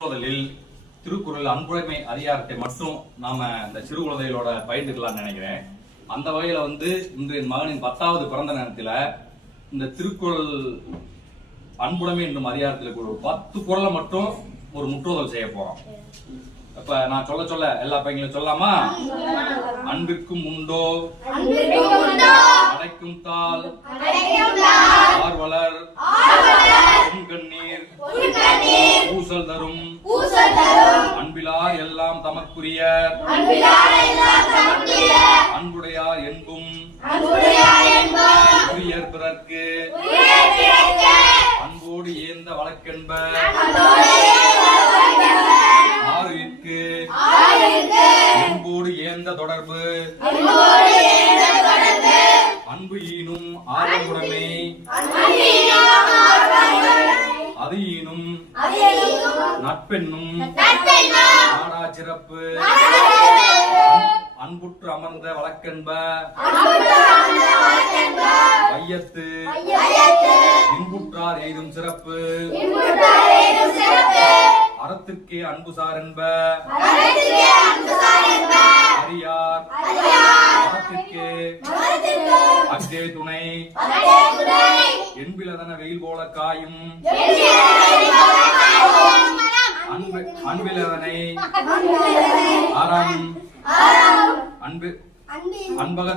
முதலில் திருக்குறள் அன்புடைமை அதிகாரத்தை மட்டும் நாம இந்த சிறு குழந்தைகளோட பயிர்ந்துக்கலாம்னு நினைக்கிறேன். அந்த வகையில இன்று என் மகனின் 10வது பிறந்த நேரத்துல இந்த திருக்குறள் அன்புடைமை என்னும் அதிகாரத்தில் 10 குறளை மட்டும் ஒரு முற்றுதல் செய்ய போறோம். அப்ப நான் சொல்ல சொல்ல எல்லா பையங்களும் சொல்லலாமா? அன்பிற்கும் உண்டோ அடைக்கும் தாள் ஆர்வலர் கண்ணீர் பூசல் தரும் அன்பிலார் எல்லாம் தமக்குரிய அன்புடையார் என்பும் ஏற்பதற்கு அன்போடு ஏந்த வழக்கென்ப ஆறுவிற்கு அன்போடு ஏந்த தொடர்பு அன்பு ஈனும் ஆர்வமுடைமை அது ஈனும் நட்பென்னும் நாடா சிறப்பு அன்புற்று அமர்ந்த வழக்கென்ப வையத்து இன்புற்றார் எய்தும் சிறப்பு அறத்துக்கே அன்புசார் என்ப அறியார் அறத்துக்கே அக்கே துணை என்பிலதன வெயில் போல காயும் அன்பிலதனை அறம் அன்பகத்தில்